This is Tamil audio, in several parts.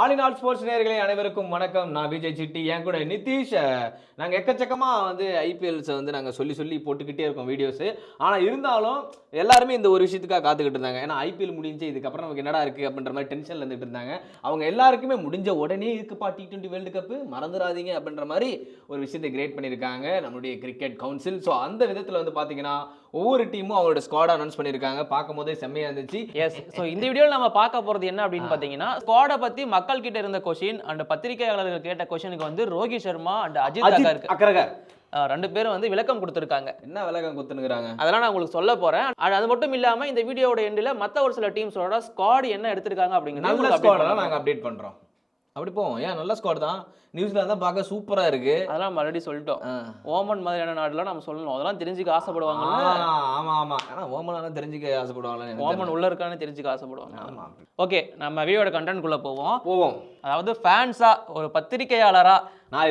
ஆல் இன் ஆல் ஸ்போர்ட்ஸ் நேயர்களே அனைவருக்கும் வணக்கம். நான் விஜய் சிட்டி, என் கூட நிதிஷ். நாங்கள் எக்கச்சக்கமாக ஐபிஎல்ஸை நாங்கள் சொல்லி போட்டுக்கிட்டே இருக்கோம் வீடியோஸு. ஆனால் இருந்தாலும் எல்லாருமே இந்த ஒரு விஷயத்துக்காக காத்துக்கிட்டு இருந்தாங்க. ஏன்னா ஐபிஎல் முடிஞ்சு இதுக்கப்புறம் நமக்கு என்னடா இருக்குது அப்படின்ற மாதிரி டென்ஷனில் இருந்துட்டு இருந்தாங்க. அவங்க எல்லாருக்குமே முடிஞ்ச உடனே இருக்குப்பா T20 வேர்ல்டு கப்பு மறந்துடாதீங்க அப்படின்ற மாதிரி ஒரு விஷயத்தை கிரியேட் பண்ணியிருக்காங்க நம்மளுடைய கிரிக்கெட் கவுன்சில். ஸோ அந்த விதத்தில் பார்த்தீங்கன்னா ஒவ்வொரு டீமும் அவங்களோட ஸ்குவாடை அனௌன்ஸ் பண்ணியிருக்காங்க. பார்க்கும் போதே செம்மையாக இருந்துச்சு. எஸ். ஸோ இந்த வீடியோவில் நம்ம பார்க்க போகிறது என்ன அப்படின்னு பார்த்தீங்கன்னா, ஸ்குவாடை பற்றி மக்கள் கிட்ட இருந்த கொஸ்டின் அண்ட் பத்திரிகையாளர்கள் கேட்ட கொஸ்டினுக்கு ரோஹித் சர்மா அண்ட் அஜித் அகர்கர் ரெண்டு பேரும் விளக்கம் கொடுத்துருக்காங்க. என்ன விளக்கம் கொடுத்துருக்காங்க அதெல்லாம் நான் உங்களுக்கு சொல்ல போறேன். அது மட்டும் இல்லாமல் இந்த வீடியோட எண்டில் மற்ற ஒரு சில டீம்ஸோட ஸ்குவாட் என்ன எடுத்திருக்காங்க அப்படிங்கிறது நாங்கள் அப்டேட் பண்ணுறோம். அப்படி போவோம். ஏன் நல்ல ஸ்குவாட் தான். நியூசிலாந்து தான் பார்க்க சூப்பரா இருக்கு. அதெல்லாம் ஆல்ரெடி சொல்லிட்டோம். ஓமன் மாதிரியான நாடுலாம் நம்ம சொல்லணும். அதெல்லாம் தெரிஞ்சுக்க ஆசைப்படுவாங்க. ஆமா ஆமா. ஏன்னா ஓமன் தெரிஞ்சுக்க ஆசைப்படுவாங்க. ஓமன் உள்ள இருக்கான்னு தெரிஞ்சுக்க ஆசைப்படுவாங்க. ஓகே, நம்ம வீடியோட கண்டென்ட்குள்ள போவோம். அதாவது ஃபேன்ஸா ஒரு பத்திரிகையாளரா நான்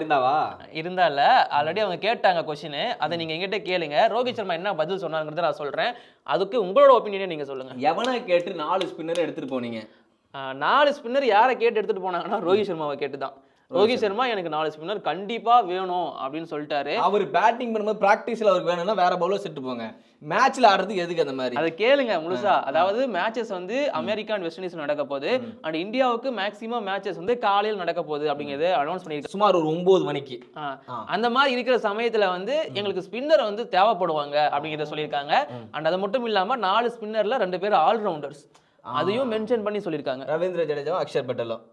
இருந்தால ஆல்ரெடி அவங்க கேட்டாங்க கொஸ்டின். அதை நீங்க எங்கிட்ட கேளுங்க. ரோஹித் சர்மா என்ன பதில் சொன்னாங்கிறத நான் சொல்றேன். அதுக்கு உங்களோட ஒப்பீனியனை நீங்க சொல்லுங்க. எவனை கேட்டு 4 ஸ்பின்னர் எடுத்துட்டு போனீங்க? 4 ஸ்பின்னர் யாரை கேட்டு எடுத்துட்டு போனாங்கன்னா ரோஹித் சர்மாவை கேட்டு தான். ரோஹித் சர்மா எனக்கு 4 ஸ்பின்னர் கண்டிப்பா வேணும் அப்படின்னு சொல்லிட்டாரு. அவர் பேட்டிங் பண்ணும்போது பிராக்டிஸ்ல அவருக்கு வேணும்னா வேற பவுலர் செட்டு போங்க. மேட்ச்ல ஆடுறதுக்கு எதுக்கு அந்த மாதிரி? அதை கேளுங்க முழுசா. அதாவது matches America and west Indies நடக்க போகுது. அண்ட் இந்தியாவுக்கு மேக்ஸிமம் மேட்சஸ் காலையில் நடக்க போகுது அப்படிங்கறது அனௌன்ஸ் பண்ணிருக்காங்க. சுமார் ஒரு 9 மணிக்கு. அந்த மாதிரி இருக்கிற சமயத்துல எங்களுக்கு ஸ்பின்னர் தேவைப்படுவாங்க அப்படிங்கறத சொல்லியிருக்காங்க. அண்ட் அது மட்டும் இல்லாம 4 ஸ்பின்னர்ல 2 பேர் ஆல்ரவுண்டர்ஸ், அதையும் மென்ஷன் பண்ணி சொல்லியிருக்காங்க. ரவீந்திர ஜடேஜாவும் அக்ஷர் பட்டேலும்.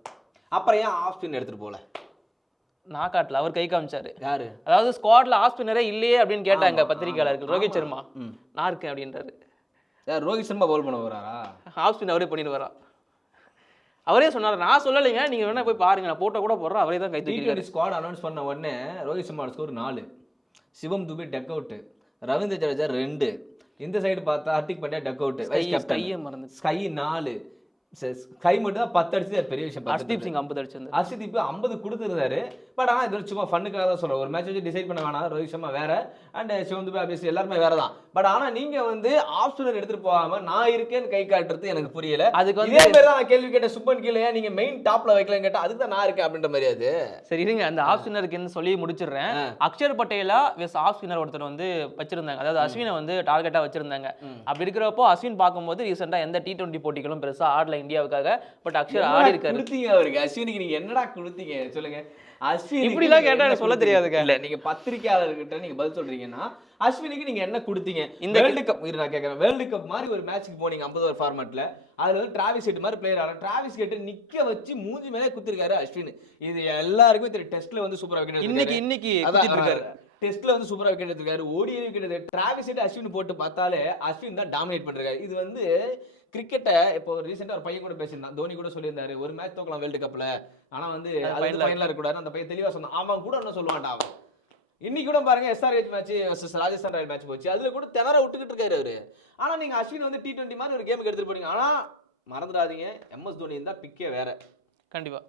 அப்புறம் ஏன் ஆஃப் ஸ்பின் எடுத்துட்டு போல? நாக்காட்ல அவர் கை காமிச்சாரு. யாரு? அதாவது ஸ்குவாட்ல ஆஃப் ஸ்பின்னரே இல்லையே அப்படின்னு கேட்டாங்க பத்திரிகையாளர்கள். ரோஹித் சர்மா நான் இருக்கேன் அப்படின்றாரு. ரோஹித் சர்மா பவுல் பண்ண போறாரா? ஆஃப் ஸ்பின் அவரே பண்ணிட்டு வரா. அவரே சொன்னாரு, நான் சொல்லலைங்க, நீங்க வேணா போய் பாருங்க, நான் போட்டோ கூட போடுறேன். அவரே தான் கை தூக்கிட்டாரு. ஸ்குவாட் அனௌன்ஸ் பண்ண உடனே ரோஹித் சர்மா ஸ்கோர் 4, சிவம் துபே டக் அவுட், ரவீந்திர ஜடேஜா 2, இந்த சைடு பார்த்தா ஹர்திக் பாண்டியா டக் அவுட், கையை மறந்து ஸ்கை 4, கை மட்டும் தான் 10 அடிச்சு பெரிய விஷயம். ஹர்ஷ்தீப் சிங் 50 அடிச்சிருந்தாரு. ஹர்ஷ்தீப் 50 கொடுத்துருந்தாரு. பட் ஆனால் இது சும்மா ஃபன்னுக்காக தான் சொல்கிறேன். ஒரு மேட்ச் வச்சு டிசைட் பண்ண வேணாம். ரோஹித் சர்மா வேற அண்ட் சிவம் துபே ஆப்வியஸ்லி எல்லாருமே வேற தான். பட் ஆனால் நீங்க ஆப்ஷனர் எடுத்துட்டு போகாம நான் இருக்கேன்னு கை காட்டுறது எனக்கு புரியல. அதுக்கு இதே மாதிரி தான் நான் கேள்வி கேட்ட சுப்பன் கீழே நீங்க மெயின் டாப்ல வைக்கலன்னு கேட்டா அதுக்கு தான் நான் இருக்கேன் அப்படின்ற மாதிரி. அது சரி இருங்க, அந்த ஆப்ஷனருக்கு என்ன சொல்லி முடிச்சிடுறேன். அக்ஷர் பட்டேலா வெஸ் ஆப்ஷனர் ஒருத்தர் வச்சிருந்தாங்க. அதாவது அஸ்வினை டார்கெட்டா வச்சிருந்தாங்க. அப்படி இருக்கிறப்போ அஸ்வின் பார்க்கும்போது ரீசெண்டா எந்த T20 போட்டிகளும் பெருசா ஆடல இந்தியாவுக்காக. பட் அக்ஷர் ஆடி இருக்காரு. கொடுத்தீங்க அவருக்கு. அஸ்வினுக்கு நீங்க என்னடா கொடுத்தீங்க சொல்லுங்க. அஸ்வின் இப்படிலாம் கேட்டா எனக்கு சொல்ல தெரியாதுங்க. இல்ல நீங்க பத்திரிகையாளர்கிட்ட நீங்க பதில் சொல்றீங்கன்னா அஸ்வினுக்கு நீங்க என்ன கொடுத்தீங்க? இந்த வேர்ல்டு கப் நான் கேட்கறேன். வேர்ல்டு கப் மாதிரி ஒரு மேட்ச்க்கு போனீங்க 50 ஓவர் ஃபார்மேட்ல. அதுல டிராவிஸ் ஹெட் மாதிரி பிளேயர் ஆனா டிராவிஸ் ஹெட் நிக்க வச்சு மூஞ்சி மேலே குத்திருக்காரு அஸ்வின். இது எல்லாருக்குமே தெரியும். டெஸ்ட்ல சூப்பரா விக்கெட் இன்னைக்கு குத்திட்டு இருக்காரு. டெஸ்ட்ல சூப்பரா விக்கெட் எடுத்திருக்காரு. ஓடியே விக்கெட். டிராவிஸ் ஹெட் அஸ்வின் போட்டு பார்த்தாலே அஸ்வின் தான் டாமினேட் பண்றாரு. இது கிரிக்கெட்டை இப்போ ரீசெண்டா ஒரு பையன் கூட பேசியிருந்தான். தோனி கூட சொல்லியிருந்தாரு ஒரு மேட்ச் தோக்கலாம் வேர்ல்டு கப்ல, ஆனா ஃபைனலா இருக்கக்கூடாது. அந்த பையன் தெளிவா சொன்னான். அவன் கூட என்ன சொல்லுவான்டா அவன். இன்னைக்கு கூட பாருங்க SRH match versus Rajasthan Royal match போச்சு. அதுல கூட திணற விட்டுக்கிட்டு இருக்காரு அவரு. ஆனா நீங்க அஸ்வின் T20 மாதிரி ஒரு கேமுக்கு எடுத்துட்டு போறீங்க. ஆனா மறந்துடாதீங்க, MS தோனி இருந்தா பிக்கே வேற. கண்டிப்பா.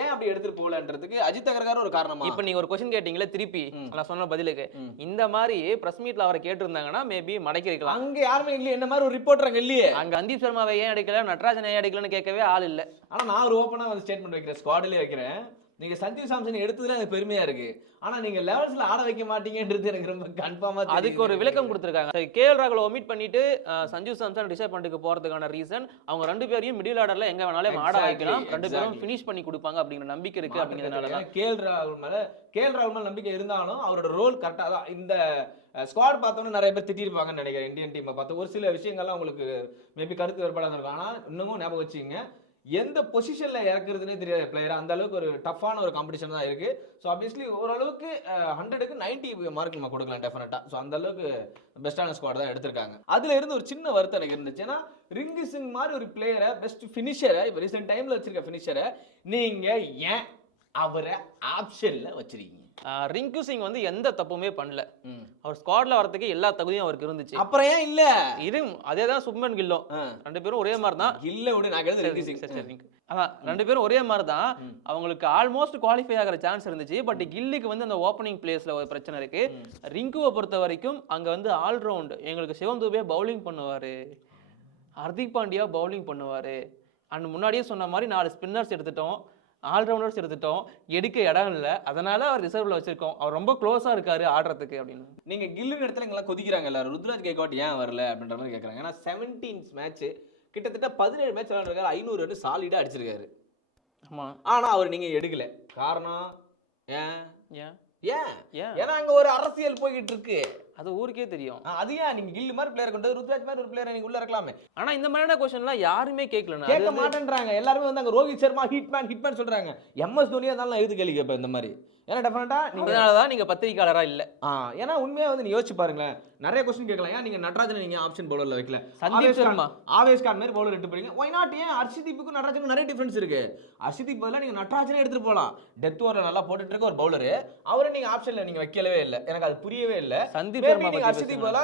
ஏன் அப்படி எடுத்துட்டு போகலன்றதுக்கு அஜித் அகர்கர் ஒரு காரணமா? இப்ப நீங்க ஒரு क्वेश्चन கேட்டீங்களே, திருப்பி நான் சொன்ன பதிலுக்கு இந்த மாதிரி பிரஸ் மீட்ல அவரை கேட்டிருந்தாங்கன்னா மேபி மடக்கி இருக்கலாம். அங்க யாருமே இல்லையே, என்ன மாதிரி ஒரு ரிப்போர்ட்டர் அங்க இல்லையே. அங்க சந்தீப் சர்மாவை ஏன் அடிக்கல, நட்ராஜன் ஏன் அடிக்கலன்னு கேட்கவே ஆள் இல்ல. ஆனா நான் ஒரு ஓப்பனா ஸ்டேட்மெண்ட் வைக்கிறேன், ஸ்குவாட்லயே வைக்கிறேன். நீங்க சஞ்சீவ் சாம்சன் எடுத்ததுல எனக்கு பெருமையா இருக்கு. ஆனா நீங்க லெவல்ஸ்ல ஆட வைக்க மாட்டீங்கன்றது எனக்கு ரொம்ப கன்ஃபார்மா. அதுக்கு ஒரு விளக்கம் கொடுத்திருக்காங்க. KL ராகுலை ஒமிட் பண்ணிட்டு சஞ்சீவ் சாம்சன் ரிஷப் பண்ட்டுக்கு போறதுக்கான ரீசன் அவங்க 2 பேரையும் மிடில் ஆர்டர்ல எங்க வேணாலும் ஆட வைக்கலாம், 2 பேரும் ஃபினிஷ் பண்ணி கொடுப்பாங்க அப்படிங்கிற நம்பிக்கை இருக்கு. அப்படிங்கிறதுனால தான் KL ராகுல் மேல நம்பிக்கை இருந்தாலும் அவரோட ரோல் கரெக்டா தான். இந்த ஸ்குவாட் பார்த்தோன்னு நிறைய பேர் திட்டிருப்பாங்கன்னு நினைக்கிறேன். இந்தியன் டீமை பார்த்து ஒரு சில விஷயங்கள்லாம் உங்களுக்கு மேபி கருத்து வேறுபாடாக இருக்கும். ஆனா இன்னமும் ஞாபகம் வச்சுங்க, எந்த பொசிஷன்ல இறக்குறதுனே தெரியாத பிளேயர். அந்த அளவுக்கு ஒரு டஃப்பான ஒரு காம்படிஷன் தான் இருக்கு. ஸோ ஆப்வியஸ்லி ஓரளவுக்கு 100க்கு 90 மார்க் நம்ம கொடுக்கலாம் டெஃபினட்டா. ஸோ அந்த அளவுக்கு பெஸ்டான ஸ்குவாட் தான் எடுத்திருக்காங்க. அதுல இருந்து ஒரு சின்ன வருத்தம் எனக்கு இருந்துச்சு. ஏன்னா ரிங்கு சிங் மாதிரி ஒரு பிளேயரை, பெஸ்ட் ஃபினிஷரை, இப்போ ரீசெண்ட் டைம்ல வச்சிருக்க ஃபினிஷரை நீங்க ஏன் அவரை ஆப்ஷன்ல வச்சிருக்கீங்க? ரிங்கு சிங் எந்த தப்புமே பண்ணல. அவர் ஸ்குவாட்ல வரதுக்கு எல்லா தகுதியும் அவருக்கு இருந்துச்சு. அப்புறம் ஏன் இல்ல? அதேதான் சுப்மன் கில்லும் 2 பேரும் ஒரே மாதிரி தான். இல்ல விடு, நான் கேட்டது ரிங்கு சிங். அதான் 2 பேரும் ஒரே மாதிரி தான். அவங்களுக்கு ஆல்மோஸ்ட் குவாலிஃபை ஆகிற சான்ஸ் இருந்துச்சு. பட் கில்லிக்கு அந்த ஓப்பனிங் பிளேஸ்ல ஒரு பிரச்சனை இருக்கு. ரிங்குவை பொறுத்த வரைக்கும் அங்க ஆல்ரவுண்ட் எங்களுக்கு சிவம் துபே பவுலிங் பண்ணுவாரு, ஹர்திக் பாண்டியா பவுலிங் பண்ணுவாரு. அண்ட் முன்னாடியே சொன்ன மாதிரி 4 ஸ்பின்னர்ஸ் எடுத்துட்டோம். ஆல்ரவுண்டர்ஸ் எடுத்துட்டோம், எடுக்க இடம் இல்ல, அதனால அவர் ரிசர்வ்ல வச்சிருக்கோம். அவர் ரொம்ப க்ளோஸா இருக்காரு ஆடுறதுக்கு அப்படின்னு. நீங்க கில்லுன்னு இடத்துல எல்லாம் கொதிக்கிறாங்க எல்லாரும். ருத்ராஜ் கெய்க்வாட் ஏன் வரல அப்படின்ற மாதிரி கேட்கறாங்க. ஏன்னா 17 மேட்ச் கிட்டத்தட்ட 17 மேட்ச் விளையாண்டுருக்காரு, 500 ரன் சாலிடா அடிச்சிருக்காரு. ஆமா. ஆனா அவர் நீங்க எடுக்கல. காரணம் ஏன்? ஏன்? ஏன்? ஏன்? ஏன்னா அங்க ஒரு அரசியல் போய்கிட்டு இருக்கு. அது ஊருக்கே தெரியும். அது ஏன் நீங்க கில்லு மாதிரி பிளேயர் கொண்டு ருத்ராஜ் மாதிரி ஒரு பிளேயரை நீங்க உள்ள இருக்கலாமே. ஆனா இந்த மாதிரியான கொஸ்டின்லாம் யாருமே கேட்கலண்ணா. கேட்க மாட்டேன்றாங்க. எல்லாருமே வந்து அங்க ரோஹித் சர்மா ஹிட்மேன் சொல்றாங்க. எம்எஸ் தோனியா இருந்தாலும் நான் எதுக்கு கேள்வி கேட்பேன் இந்த மாதிரி. ஏன்னா டெஃபினட்டா நீங்க அதனாலதான் நீங்க பத்திரிக்கையாளரா இல்ல. ஏன்னா உண்மையா வந்து நீ யோசிச்சு பாருங்களேன். நிறைய கொஸ்டின் கேட்கலாம். ஏன் நீங்க நட்ராஜனை நீங்க ஆப்ஷன் பவுலர்ல வைக்கல? சந்தீப் சர்மா, ஆவேஸ் கான் மாதிரி பவுலர் எடுத்து போறீங்க. Why not? ஏன் ஹர்ஷதீப்புக்கும் நட்ராஜனுக்கும் நிறைய டிஃபரன்ஸ் இருக்கு. ஹர்ஷதீப் பதிலா நீங்க நட்ராஜனே எடுத்துட்டு போலாம். டெத் ஓவர்ல நல்லா போட்டுட்டு இருக்க ஒரு பவுலர், அவரை நீங்க ஆப்ஷன்ல நீங்க வைக்கவே இல்ல. எனக்கு அது புரியவே இல்ல. சந்தீப் சர்மா நீங்க ஹர்ஷதீப் பதிலா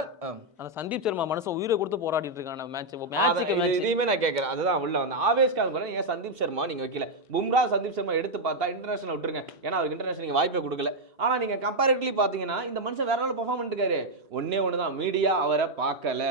அந்த சந்தீப் சர்மா மனசை உயிரை கொடுத்து போராடிட்டு இருக்கான மேட்சுக்கு மேட்ச். இதையுமே நான் கேட்கறேன். அதுதான் உள்ள வந்து ஆவேஸ் கான் பதிலா ஏன் சந்தீப் சர்மா நீங்க வைக்கல? பும்ரா சந்தீப் சர்மா எடுத்து பார்த்தா இன்டர்நேஷனல் விட்டுருங்க. ஏன்னா அவருக்கு இன்டர்நேஷனல் நீங்க வாய்ப்பே கொடுக்கல. ஆனா நீங்க கம்பேரிட்டிவ்லி பாத்தீங்கன்னா இந்த மனுஷன் வேற லெவல் பெர்ஃபார்ம் பண்ணிருக்காரு. ஒண்ணே ஒண்ணுதான், மீடியா அவரை பார்க்கல.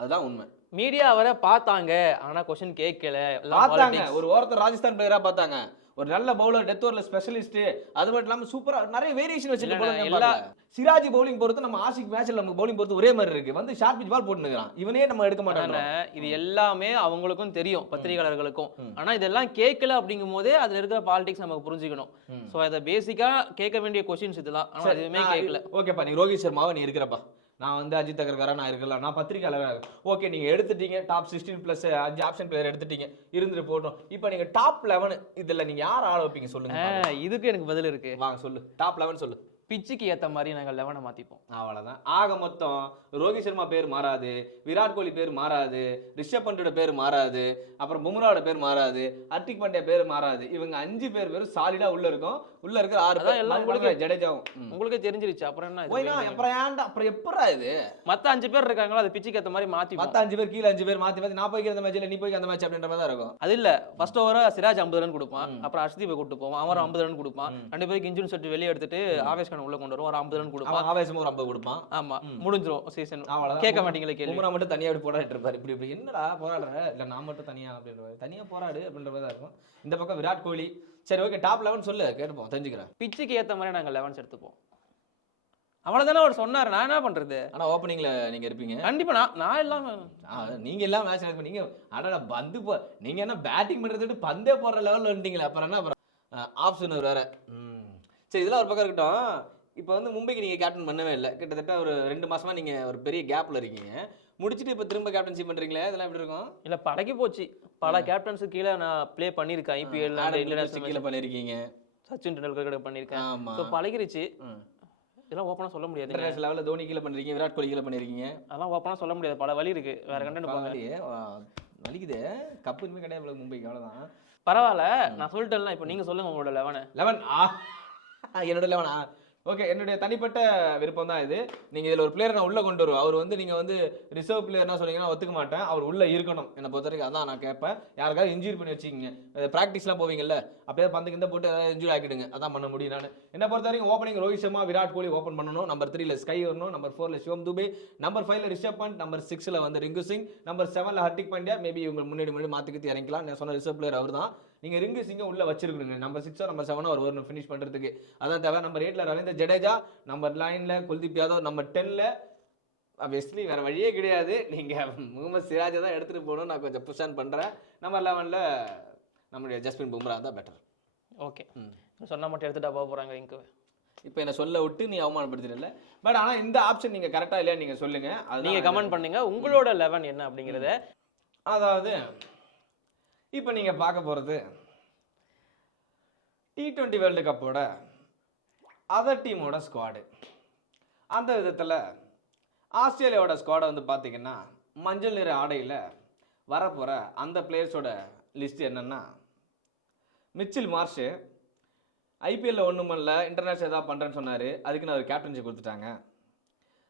அதுதான் உண்மை. மீடியா அவரை பார்த்தாங்க, ஆனா கொஸ்டின் கேட்கல. பார்த்தாங்க. ஒரு ஓரத்தில் ராஜஸ்தான் பிளேயரா பார்த்தாங்க. ஒரு நல்ல பவுலர், டெத் ஓவர்ல ஸ்பெஷலிஸ்ட், அது மட்டும் இல்லாம சூப்பரா நிறைய வேரியேஷன் வச்சிருக்காங்க. எல்லா சிராஜ் பவுலிங் பொறுத்து நம்ம ஆஷிக் மேட்ச்ல நம்ம பவுலிங் பொறுத்து ஒரே மாதிரி இருக்கு. வந்து ஷார்ட் பிட்ச் பால் போட்டுக்கிறான். இவனே நம்ம எடுக்க மாட்டாங்க. இது எல்லாமே அவங்களுக்கும் தெரியும், பத்திரிகையாளர்களுக்கும். ஆனா இதெல்லாம் கேட்கல அப்படிங்கும் போதே அதுல இருக்கிற பாலிடிக்ஸ் நமக்கு புரிஞ்சுக்கணும். சோ இத பேசிக்கா கேட்க வேண்டிய கொஸ்டின்ஸ் இதெல்லாம். ஆனா எதுவுமே கேட்கல. ஓகேப்பா, நீ ரோஹித் சர்மாவை நீ இருக்கிறப்பா, நான் வந்து அஜித் அகர்காரா நான் இருக்கலாம், நான் பத்திரிகையாளர். ஓகே, நீங்க எடுத்துட்டீங்க டாப் 16 பிளஸ் 5 ஆப்ஷன் பிளேயர் எடுத்துட்டீங்க, இருந்துட்டு போட்டோம். இப்போ நீங்க டாப் 11 இதுல நீங்க யார் ஆள வைப்பீங்க சொல்லுங்க. இதுக்கு எனக்கு பதில் இருக்கு. வாங்க சொல்லு. டாப் 11 சொல்லு. பிச்சுக்கு ஏத்த மாதிரி நாங்க 11 மாத்திப்போம். அவ்வளவுதான். ஆக மொத்தம் ரோஹித் சர்மா பேர் மாறாது, விராட் கோலி பேர் மாறாது, ரிஷப் பண்டோட பேர் மாறாது, அப்புறம் பும்ராவோட பேர் மாறாது, ஹர்திக் பாண்டியா பேர் மாறாது. இவங்க 5 பேர் பேரும் சாலிடா உள்ள இருக்கும். உள்ள இருக்கிற 6 பேர் எல்லாம் உங்களுக்கு ஜடேஜாவும் உங்களுக்கு தெரிஞ்சிருச்சு. அப்புறம் என்ன? அப்புறம் ஏன்டா அப்புறம் எப்பறா இது? மத்த 5 பேர் இருக்காங்களோ அது பிச்சுக்கு ஏத்த மாதிரி மாத்தி, மத்த 5 பேர் கீழ 5 பேர் மாத்தி நான் போய் அந்த மேட்ச்ல நீ போய் அந்த மேட்ச் அப்படின்ற மாதிரி தான் இருக்கும். அது இல்ல, ஃபர்ஸ்ட் ஓவர் சிராஜ் 50 ரன் கொடுப்பான், அப்புறம் ஹர்ஷதீப்பை கூட்டு போவான், அவன் 50 ரன் கொடுப்பான். 2 பேருக்கு இன்ஜுரி சர்ட் வெளியே எடுத்துட்டு ஆவேஸ் கான் உள்ள கொண்டு வருவான், ஒரு 50 ரன் கொடுப்பான். ஆவேசமா ஒரு 50 கொடுப்பான். ஆமா, முடிஞ்சிரும் சீசன். அவ்வளவுதான். கேட்க மாட்டீங்களே கேள்வி. பும்ரா மட்டும் தனியா அப்படி போராடிட்டு இருப்பாரு. இப்படி என்னடா போராடுற? இல்ல நான் மட்டும் தனியா அப்படின்ற தனியா போராடு அப்படின்ற மாதிரி தான் இருக்கும். இந்த பக்கம் விராட் கோலி. சரி ஓகே, டாப் 11 சொல்லு, கேட்டுப்போம், தெரிஞ்சுக்கிறேன். பிச்சுக்கு ஏத்த மாதிரி நாங்க 11 எடுத்துப்போம். அவ்வளவுதானே அவர் சொன்னாரு, நான் என்ன பண்றது? ஆனா ஓப்பனிங்ல நீங்க இருப்பீங்க கண்டிப்பா. நான் எல்லாம் நீங்க எல்லாம் மேட்ச் நடக்கும். நீங்க அடடா பந்து நீங்க என்ன பேட்டிங் பண்றதை விட்டு பந்தே போடுற லெவல்ல வந்துட்டீங்களா? அப்புறம் என்ன? அப்புறம் ஆப்ஷனர் வேற. சரி, இதெல்லாம் ஒரு பக்கம் இருக்கட்டும். இப்போ வந்து மும்பைக்கு நீங்க கேப்டன் பண்ணவே இல்லை. கிட்டத்தட்ட ஒரு 2 மாசமா நீங்க ஒரு பெரிய கேப்ல இருக்கீங்க. முடிச்சுட்டு இப்போ திரும்ப கேப்டன்சி பண்றீங்களே, இதெல்லாம் எப்படி இருக்கும்? இல்ல, பழகி போச்சு. பல கேப்டன்ஸு கீழே நான் ப்ளே பண்ணியிருக்கேன். ஐபிஎல் இன்டர்நேஷனல் கீழே பண்ணிருக்கீங்க, சச்சின் டெண்டுல்கர் கிட்ட பண்ணியிருக்கேன். ஸோ பழகிருச்சு. இதெல்லாம் ஓப்பனாக சொல்ல முடியாது. இன்டர்நேஷனல் லெவலில் தோனி கீழே பண்ணிருக்கீங்க, விராட் கோலி கீழே பண்ணிருக்கீங்க. அதெல்லாம் ஓப்பனாக சொல்ல முடியாது. பல வழி இருக்கு. வேற கண்டென்ட் வலிக்குது. கப்பு இனிமே கிடையாது மும்பைக்கு, அவ்வளோதான். பரவாயில்ல, நான் சொல்லிட்டேன்ல. இப்போ நீங்க சொல்லுங்க உங்களோட 11. என்னோட 11 ஓகே. என்னுடைய தனிப்பட்ட விருப்பம் தான் இது. நீங்க இதுல ஒரு பிளேயர் நான் உள்ள கொண்டு வருவேன். அவர் வந்து நீங்க வந்து ரிசர்வ் பிளேயர்னா சொன்னீங்கன்னா ஒத்துக்க மாட்டேன். அவர் உள்ள இருக்கணும். என்னை பொறுத்த வரைக்கும் அதான் நான் கேட்பேன். யாருக்காவது இன்ஜூரி பண்ணி வச்சுக்கிங்க, ப்ராக்டிஸ்லாம் போவீங்கல்ல, அப்படியே பந்து கிந்த போட்டு ஏதாவது இன்ஜூரி ஆக்கிடுங்க. அதான் பண்ண முடியும். நான் என்னை பொறுத்த வரைக்கும் ஓப்பனிங் ரோஹித் சர்மா, விராட் கோலி ஓப்பன் பண்ணணும். நம்பர் 3ல ஸ்கை வரணும். நம்பர் 4ல சிவம் துபே, நம்பர் 5ல ரிஷப் பண்ட், நம்பர் 6ல வந்து ரிங்கு சிங், நம்பர் 7ல ஹர்திக் பாண்டியா. மேபி இவங்க முன்னாடி மாத்திக்கிட்டு இறங்கிக்கலாம். நான் சொன்ன ரிசர்வ் பிளேயர் அவர் தான். நீங்க ரிங்கு சிங்க உள்ள வச்சிருக்கீங்க. நம்பர் 6 நம்பர் 7 அவர் வரணும் ஃபினிஷ் பண்றதுக்கு. அதான் தேவை. நம்பர் 8ல ரவீந்திர ஜடேஜா, நம்பர் 9ல குல்தீப் யாதவ், நம்பர் 10ல ஆப்வியஸ்லி வேற வழியே கிடையாது, நீங்க முகமது சிராஜை தான் எடுத்துட்டு போகணும். நான் கொஞ்சம் புஷ் ஆன் பண்றேன். நம்பர் 11ல நம்மளுடைய ஜஸ்பின் பும்ரா தான் பெட்டர். ஓகே, சொன்னா மட்டும் எடுத்துட்டா போக போறாங்க இங்க. இப்போ என்ன சொல்ல விட்டு நீ அவமானப்படுத்திடல. பட் ஆனா இந்த ஆப்ஷன் நீங்க கரெக்டா இல்லையா நீங்க சொல்லுங்க. நீங்க கமெண்ட் பண்ணுங்க உங்களோட 11 என்ன அப்படிங்கறத. அதாவது இப்போ நீங்க பார்க்க போறது T20 வேர்ல்டு கப்போட அதர் டீமோட ஸ்குவாடு. அந்த விதத்தில் ஆஸ்திரேலியாவோட ஸ்குவாடை வந்து பார்த்தீங்கன்னா மஞ்சள் நிற ஆடையில் வரப்போகிற அந்த பிளேயர்ஸோட லிஸ்ட் என்னென்னா, மிச்சில் மார்ஷு ஐபிஎல்ல ஒன்றும் பண்ணல, இன்டர்நேஷனல் ஏதாவது பண்ணுறேன்னு சொன்னார், அதுக்கு நான் ஒரு கேப்டன்சி கொடுத்துட்டாங்க.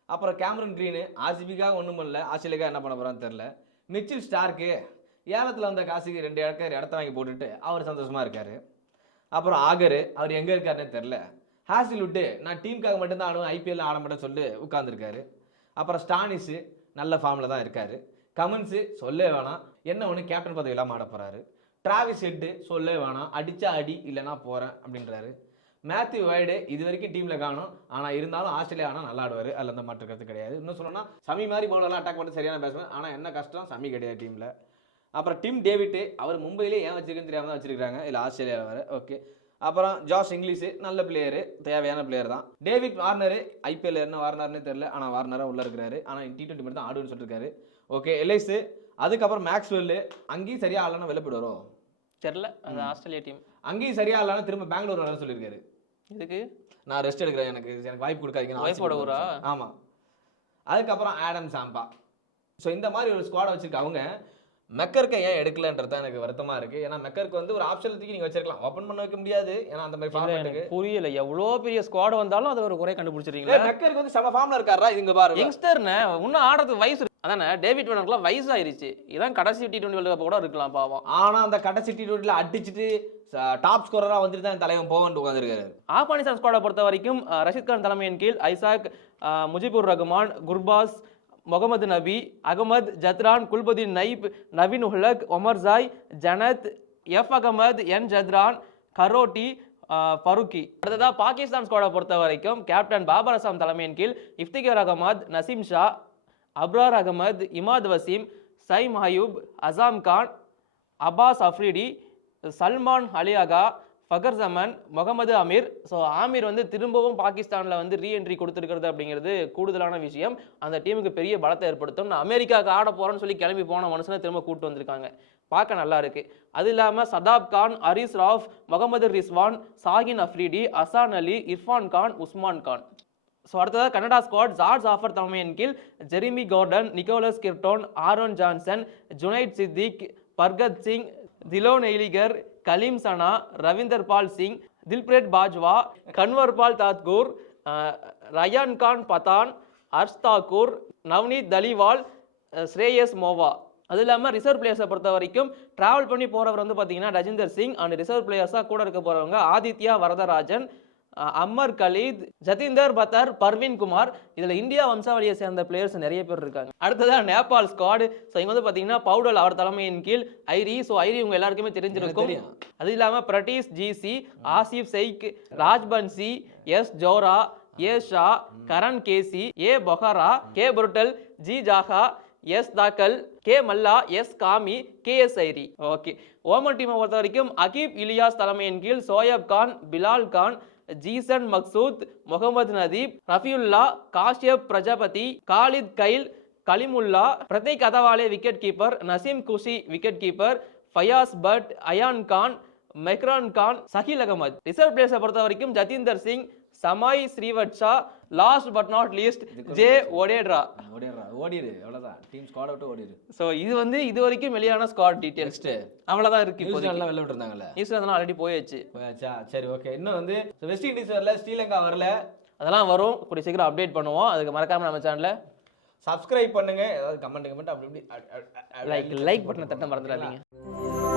அப்புறம் கேமரன் கிரீனு ஆர்சிபிக்காக ஒன்றும் பண்ணல, ஆஸ்திரேலியாவுக்காக என்ன பண்ண போகிறான்னு தெரில. மிச்சில் ஸ்டார்க்கு ஏலத்தில் வந்த காசுக்கு 2 இடத்த வாங்கி போட்டுட்டு அவர் சந்தோஷமாக இருக்கார். அப்புறம் ஆகர் அவர் எங்கே இருக்காருன்னு தெரில. ஹாசில்வுட்டு நான் டீமுக்காக மட்டும்தான் ஆடுவேன், ஐபிஎல் ஆட மாட்டேன்னு சொல்லி உட்காந்துருக்காரு. அப்புறம் ஸ்டானிஸு நல்ல ஃபார்மில் தான் இருக்கார். கமன்ஸு சொல்லவே வேணாம், என்ன ஒன்று கேப்டன் பதவி இல்லாமல் ஆட போகிறாரு. டிராவிஸ் ஹெட் சொல்லவே வேணாம், அடிச்சா அடி இல்லைன்னா போறேன் அப்படின்றாரு. மேத்யூ வைடு இது வரைக்கும் டீம்ல காணும், ஆனா இருந்தாலும் ஆஸ்திரேலியா ஆனா நல்லா ஆடுவாரு, அதுல எந்த மாற்று கருத்து கிடையாது. இன்னும் சொல்லணும்னா சமி மாதிரி பவுலர்லாம் அட்டாக் பண்ணி சரியான பேசுவேன், ஆனா என்ன கஷ்டம் சமி கிடையாது டீம்ல. அப்புறம் டிம் டேவிட், அவர் மும்பையிலே ஏன் வச்சிருக்குன்னு தெரியாம தான் வச்சிருக்காங்க, இல்லை ஆஸ்திரேலியா வேறு. ஓகே. அப்புறம் ஜாஷ் இங்கிலீஷ் நல்ல பிளேயரு, தேவையான பிளேயர் தான். டேவிட் வார்னர், ஐபிஎல் என்ன வார்னர்னு தெரியல, ஆனால் வார்னராக உள்ள இருக்கிறாரு, ஆனால் T20 மட்டும் தான் ஆடுன்னு சொல்லியிருக்காரு. ஓகே. எல்ஐஸ், அதுக்கப்புறம் மேக்ஸ்வெல், அங்கேயும் சரியா ஆடலன்னா வெளில போயிடுவாரோ தெரியல, அது ஆஸ்திரேலியா டீம். அங்கேயும் சரியா ஆடலன்னா திரும்ப பெங்களூர் வரணும்னு சொல்லியிருக்காரு. இதுக்கு நான் ரெஸ்ட் எடுக்கிறேன், எனக்கு வாய்ப்பு கொடுக்காதீங்க. வாய்ப்போட ஊரா? ஆமாம். அதுக்கப்புறம் ஆடம் சாம்பா. ஸோ இந்த மாதிரி ஒரு ஸ்குவாடை வச்சிருக்க அவங்க மெக்கருக்கு ஏன் எடுக்கலன்றது தான் எனக்கு வருத்தமா இருக்கு. ஏன்னா மெக்கருக்கு வந்து ஒரு ஆப்ஷன் தூக்கி நீங்க வச்சிருக்கலாம், ஓபன் பண்ண வைக்க முடியாது, ஏன்னா அந்த மாதிரி ஃபார்மேட்டுக்கு புரியல. எவ்வளோ பெரிய ஸ்குவாட் வந்தாலும் அது ஒரு குறை கண்டுபிடிச்சிருக்கீங்களா? மெக்கருக்கு வந்து செம ஃபார்ம்ல இருக்காரா, இங்க பாருங்க யங்ஸ்டர்னே, இன்னும் ஆடுறதுக்கு வயசு அதானே. டேவிட் வார்னர்லாம் வயசாயிருச்சு, இதான் கடைசி T20 வேர்ல்டு கப் கூட இருக்கலாம் பாவம். ஆனா அந்த கடைசி T20 அடிச்சுட்டு டாப் ஸ்கோரரா வந்துட்டு தான் தலைவன் போவன் உட்காந்துருக்காரு. ஆப்கானிஸ்தான் ஸ்குவாடை பொறுத்த வரைக்கும் ரஷீத் கான் தலைமையின் கீழ் ஐசாக், முஜிபுர் ரஹ்மான், குர்பாஸ், முகமது நபி, அகமது ஜத்ரான், குல்புதீன் நைப், நவீன் உலக், ஒமர் ஜாய், ஜனத், அகமது, ஜத்ரான், கரோட்டி, ஃபருக்கி. அடுத்ததா பாகிஸ்தான் ஸ்குவாடை பொறுத்த வரைக்கும் கேப்டன் பாபர் அசாம் தலைமையின் கீழ் இஃப்திகார் அகமது, நசீம் ஷா, அப்ரார் அகமது, இமாத் வசீம், சைம் ஹயூப், அசாம் கான், அப்பாஸ் அஃப்ரிடி, சல்மான் அலியாகா, ஃபகர் ஜமன், முகமது அமீர். ஸோ ஆமீர் வந்து திரும்பவும் பாகிஸ்தானில் வந்து ரீஎன்ட்ரி கொடுத்துருக்கிறது அப்படிங்கிறது கூடுதலான விஷயம், அந்த டீமுக்கு பெரிய பலத்தை ஏற்படுத்தும். நான் அமெரிக்காவுக்கு ஆட போகிறேன்னு சொல்லி கிளம்பி போன மனுஷனை திரும்ப கூப்பிட்டு வந்திருக்காங்க, பார்க்க நல்லா இருக்கு. அது இல்லாமல் சதாப் கான், ஹரிஸ் ராஃப், முகமது ரிஸ்வான், சாகின் அஃப்ரிடி, அசான் அலி, இர்ஃபான் கான், உஸ்மான் கான். ஸோ அடுத்ததாக கனடா ஸ்குவாட் ஜார்ஜ் ஆஃபர் தலைமையின் கீழ் Jeremy Gordon, Nicholas Kirton, Aaron Johnson, Junaid Siddiqui, Pargat Singh, Dilon Heyliger, Kaleem Sana, Ravinder Pal Singh, Dilpreet Bajwa, Kanwar Pal Tathgur, Rayyan Khan Pathan, Harsh Thakur, Navneet Dhaliwal, Shreyas Movva. அது இல்லாமல் ரிசர்வ் பிளேயர்ஸை பொறுத்த வரைக்கும் ட்ராவல் பண்ணி போகிறவர் வந்து பார்த்தீங்கன்னா ரஜிந்தர் சிங், அண்ட் ரிசர்வ் பிளேயர்ஸாக கூட இருக்க போகிறவங்க ஆதித்யா வரதராஜன், அம்மர் கலீத், ஜதீந்தர் பத்தர், பர்வீன் குமார். இதில் இந்தியா வம்சாவளியை சேர்ந்த பிளேயர்ஸ் நிறைய பேர் இருக்காங்க. அடுத்ததாக நேபாள் ஸ்குவாடு. ஸோ இங்கே வந்து பார்த்தீங்கன்னா பவுடல் அவர் தலைமையின் கீழ் ஐரி. ஸோ ஐரி உங்க எல்லாருக்குமே தெரிஞ்சிருக்கும். அது இல்லாமல் Pratis GC, Aasif Sheikh, Rajbanshi, S Jora, A Shah, Karan KC, A Bohara, K Bhurtel, G Jha, S Dhakal, K Malla, S Kami, K S Airee. Okay. Oman டீமை பொறுத்த வரைக்கும் அகீப் இலியாஸ் தலைமையின் கீழ் Shoaib Khan, Bilal Khan, Zeeshan Maqsood, Mohammad Nadeem, Rafiullah, Kashyap Prajapati, Khalid Kail, Kaleemullah, Pratik Athavale wicket keeper, Naseem Khushi wicket keeper, Fayyaz Butt, Ayaan Khan, Mehran Khan, Sahil Ahmed. Reserve பிளேயர்ஸை பொறுத்த வரைக்கும் Jatinder Singh, Samay Shrivastava, last but not least J Odedra. ஓடிடு அவ்வளவுதான், டீம் ஸ்குவாட் விட்டு ஓடிடு. ஸோ இது வந்து இது வரைக்கும் வெளியான ஸ்குவாட் டீடைல்ஸ் அவ்வளவுதான் இருக்கு. நியூசிலாந்துலாம் வெளில விட்டுருந்தாங்கல்ல, நியூசிலாந்து ஆல்ரெடி போயாச்சு. சரி ஓகே. இன்னும் வந்து வெஸ்ட் இண்டீஸ் வரல, ஸ்ரீலங்கா வரல, அதெல்லாம் வரும், கூடிய சீக்கிரம் அப்டேட் பண்ணுவோம். அதுக்கு மறக்காம நம்ம சேனலை சப்ஸ்கிரைப் பண்ணுங்க, ஏதாவது கமெண்ட் அப்படி இப்படி லைக் பட்டனை தட்ட மறந்துடாதீங்க.